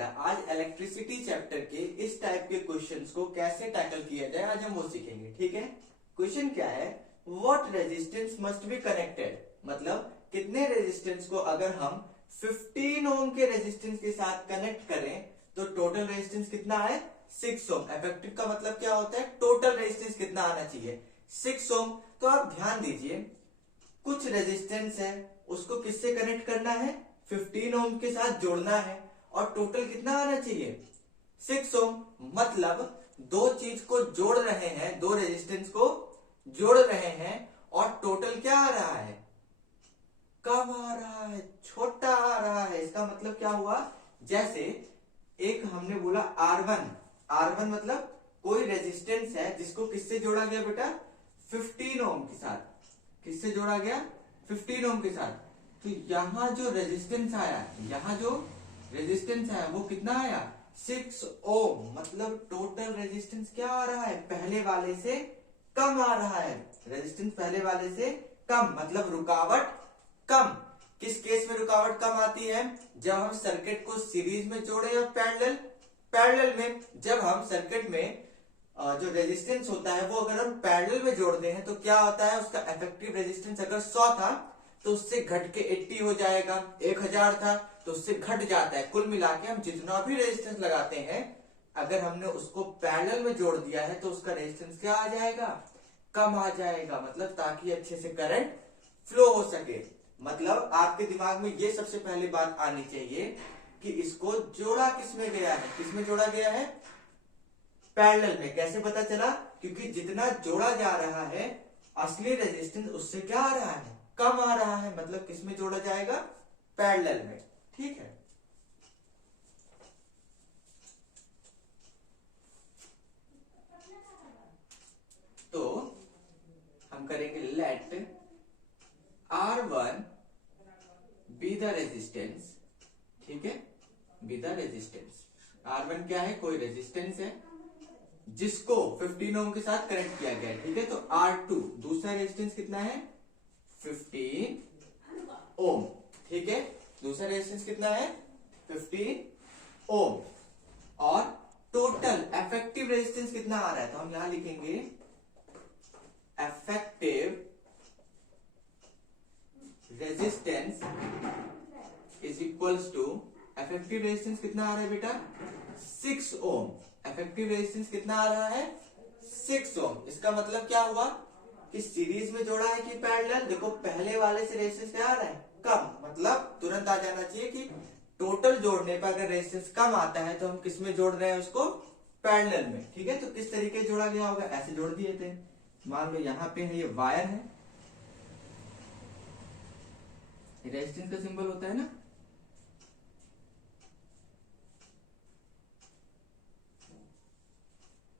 बेटा, आज electricity chapter के इस टाइप के क्वेश्चंस को कैसे टैकल किया जाए आज हम वो सीखेंगे। ठीक है, क्वेश्चन क्या है, what resistance must be connected, मतलब कितने रेजिस्टेंस को अगर हम 15 ओम के रेजिस्टेंस के साथ कनेक्ट करें तो टोटल रेजिस्टेंस कितना है 6 ओम। इफेक्टिव का मतलब क्या होता है, टोटल रेजिस्टेंस कितना आना चाहिए 6 ओम। तो आप ध्यान दीजिए, कुछ रेजिस्टेंस है उसको किससे कनेक्ट करना है, 15 ओम के साथ जोड़ना है और टोटल कितना आना चाहिए 6 ओम। मतलब दो चीज को जोड़ रहे हैं, दो रेजिस्टेंस को जोड़ रहे हैं और टोटल क्या आ रहा है, कम आ रहा है, छोटा आ रहा है। इसका मतलब क्या हुआ, जैसे एक हमने बोला R1, R1 मतलब कोई रेजिस्टेंस है जिसको किससे जोड़ा गया बेटा 15 ओम के साथ, किससे जोड़ा गया 15 ओम के साथ। तो यहां जो रेजिस्टेंस आया, यहां जो रेजिस्टेंस आया वो कितना आया 6 ओम। मतलब टोटल रेजिस्टेंस क्या आ रहा है, पहले वाले से कम आ रहा है, रेजिस्टेंस पहले वाले से कम, मतलब रुकावट कम। किस केस में रुकावट कम आती है, जब हम सर्किट को सीरीज में जोड़े या पैरेलल में। जब हम सर्किट में जो रेजिस्टेंस होता है वो अगर हम पैरेलल में जोड़ते हैं तो क्या होता है, उसका इफेक्टिव रेजिस्टेंस अगर 100 था तो उससे घट के 80 हो जाएगा, 1000 था तो उससे घट जाता है। कुल मिला के हम जितना भी रेजिस्टेंस लगाते हैं अगर हमने उसको पैरेलल में जोड़ दिया है तो उसका रेजिस्टेंस क्या आ जाएगा, कम आ जाएगा। मतलब ताकि अच्छे से करंट फ्लो हो सके। मतलब आपके दिमाग में ये सबसे पहले बात आनी चाहिए कि इसको जोड़ा किसमें गया है, किसमें जोड़ा गया है, पैरेलल में। कैसे पता चला, क्योंकि जितना जोड़ा जा रहा है असली रेजिस्टेंस उससे क्या आ रहा है, कम आ रहा है। मतलब किसमें जोड़ा जाएगा, पैरेलल में। ठीक है, तो हम करेंगे late R1 be the resistance. ठीक है, बी द रेजिस्टेंस। R1 क्या है, कोई रेजिस्टेंस है जिसको 15 ओम के साथ कनेक्ट किया गया है। ठीक है, तो R2 दूसरा रेजिस्टेंस कितना है 15 ओम। ठीक है, दूसरा रेजिस्टेंस कितना है 15 ओम। और टोटल इफेक्टिव रेजिस्टेंस कितना आ रहा है, तो हम यहां लिखेंगे effective resistance is equals to, effective resistance कितना आ रहा है बेटा 6 ओम। इफेक्टिव रेजिस्टेंस कितना आ रहा है 6 ओम। इसका मतलब क्या हुआ कि सीरीज में जोड़ा है कि पैरेलल। देखो पहले वाले से रेजिस्टेंस क्या आ रहा है, कम। मतलब तुरंत आ जाना चाहिए कि टोटल जोड़ने पर अगर रेजिस्टेंस कम आता है तो हम किस में जोड़ रहे हैं उसको, पैरेलल में। ठीक है, तो किस तरीके जोड़ा गया होगा, ऐसे जोड़ दिए थे। मान लो यहाँ पे है, ये वायर है, रेजिस्टेंस का सिंबल होता है ना,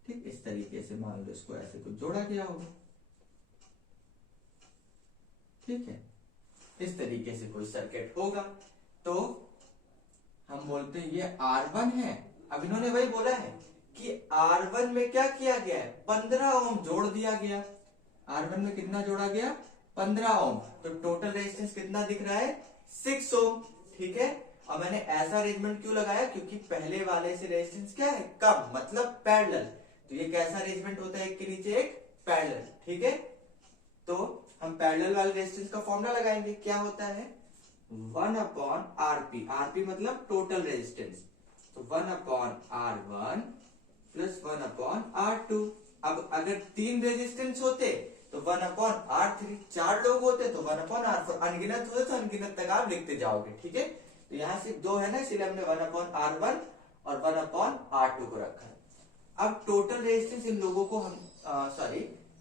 ठीक इस तरीके से मान लो इसको ऐसे कुछ जोड़ा गया होगा। ठीक है, इस तरीके से कोई सर्किट होगा तो हम बोलते हैं ये R1 है। अब इन्होंने वही बोला है कि R1 में क्या किया गया है, 15 ओम जोड़ दिया गया। R1 में कितना जोड़ा गया 15 ओम, तो टोटल रेजिस्टेंस कितना दिख रहा है 6 ओम। ठीक है, और मैंने ऐसा अरेंजमेंट क्यों लगाया, क्योंकि पहले वाले से रेजिस्टेंस क्या है कम, मतलब पैरेलल। तो ये कैसा अरेंजमेंट होता है, एक के नीचे एक पैरेलल। ठीक है, तो हम पैरेलल वाले रेजिस्टेंस का फॉर्मूला लगाएंगे, क्या होता है 1/RP। RP मतलब टोटल रेजिस्टेंस, तो 1/R1 प्लस 1/R2। अब अगर 3 रेजिस्टेंस होते तो 1/R3, 4 लोग होते तो 1/R4, अनगिनत होते तो अनगिनत तक आप लिखते जाओगे। ठीक है, तो यहां सिर्फ 2 है ना, इसलिए हमने 1/R1 और 1/R2 को रखा है। अब टोटल रेजिस्टेंस इन लोगों को हम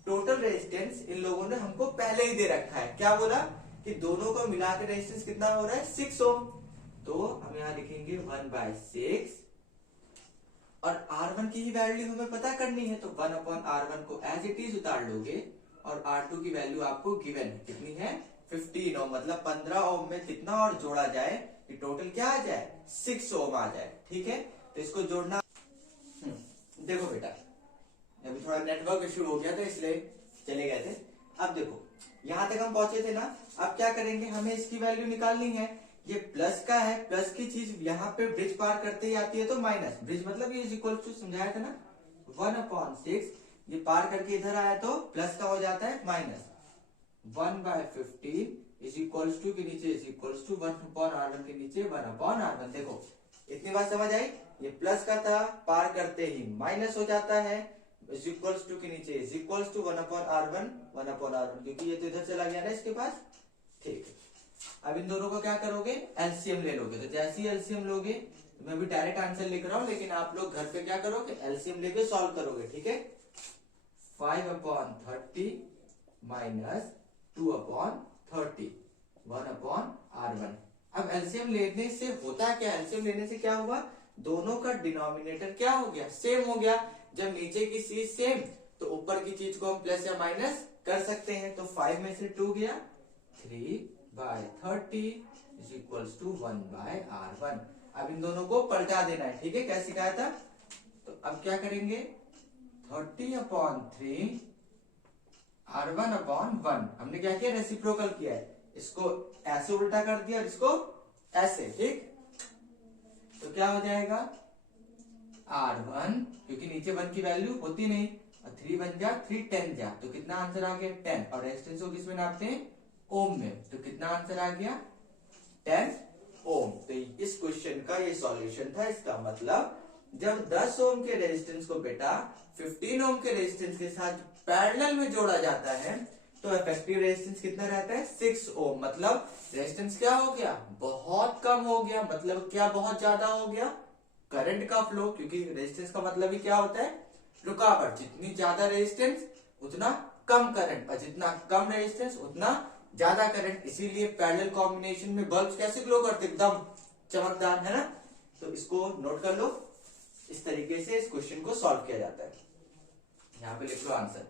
टोटल रेजिस्टेंस इन लोगों ने हमको पहले ही दे रखा है। क्या बोला कि दोनों को मिला के रेजिस्टेंस कितना हो रहा है 6 ओम। तो हम यहां लिखेंगे 1/6 और R1 की ही वैल्यू हमें पता करनी है, तो 1/R1 को एज इट इज उतार लोगे और R2 की वैल्यू आपको गिवन है, कितनी है 15 ओम। मतलब 15 ओम में कितना और जोड़ा जाए कि टोटल क्या आ जाए 6 ओम आ जाए। ठीक है, तो इसको जोड़ना, देखो बेटा अभी थोड़ा नेटवर्क इशू हो गया था इसलिए चले गए थे। अब देखो यहां तक हम पहुंचे थे ना, अब क्या करेंगे, हमें इसकी वैल्यू निकालनी है। ये प्लस का है, प्लस की चीज यहाँ पे ब्रिज पार करते ही आती है तो माइनस, ब्रिज मतलब ये इज इक्वल टू समझाया था ना 1/6, ये पार करके इधर आया तो प्लस का हो जाता है माइनस 1/15 इज इक्वल्स टू के नीचे इज इक्वल्स टू 1/r1 के नीचे 1/r1। देखो इतनी बात समझ आई, ये प्लस का था पार करते ही माइनस हो जाता है, इज इक्वल्स टू के नीचे is equals to 1/r1 1/r1, क्योंकि ये तो इधर चला गया ना इसके पास। ठीक है, अब इन दोनों को क्या करोगे, एलसीएम ले लोगे। तो जैसे ही एलसीएम लोगे, तो मैं भी डायरेक्ट आंसर लिख रहा हूं, लेकिन आप लोग घर पे क्या करोगे, एलसीएम लेके सॉल्व करोगे। ठीक है, 5/30 माइनस 2/30 1/r1। अब एलसीएम लेने से होता क्या, एलसीएम लेने से क्या हुआ, दोनों का डिनोमिनेटर क्या हो गया, सेम हो गया। जब नीचे की चीज सेम तो ऊपर की चीज को हम प्लस या माइनस कर सकते हैं। तो 5 में से 2 गया, 3/30 इज इक्वल्स टू 1/r1। अब इन दोनों को पलटा देना है। ठीक है, कैसे सिखाया था, तो अब क्या करेंगे, 30/3 r1/1। हमने क्या किया, रेसिप्रोकल किया है, इसको ऐसे उल्टा कर दिया और इसको ऐसे। ठीक, तो क्या हो जाएगा r1, क्योंकि नीचे 1 की वैल्यू होती नहीं, और 3 बन जा 3 10 जा, तो कितना आंसर आ गया 10। और रेजिस्टेंस को किसमें नापते हैं, ओम में, तो कितना आंसर आ गया 10 ओम। तो इस क्वेश्चन का ये सॉल्यूशन था। इसका मतलब जब 10 ओम के रेजिस्टेंस को बेटा 15 ओम के रेजिस्टेंस के साथ पैरेलल में जोड़ा जाता है तो इफेक्टिव रेजिस्टेंस कितना रहता है 6 ओम। मतलब रेजिस्टेंस क्या हो गया, बहुत कम हो गया। मतलब क्या, बहुत ज्यादा हो गया करंट का फ्लो, क्योंकि रेजिस्टेंस का मतलब ही क्या होता है, रुकावट। जितनी ज्यादा रेजिस्टेंस उतना कम करंट, और जितना कम रेजिस्टेंस उतना ज्यादा करंट। इसीलिए पैरेलल कॉम्बिनेशन में बल्ब कैसे ग्लो करते, एकदम चमकदार, है ना। तो इसको नोट कर लो, इस तरीके से इस क्वेश्चन को सॉल्व किया जाता है। यहाँ पे लिख लो आंसर।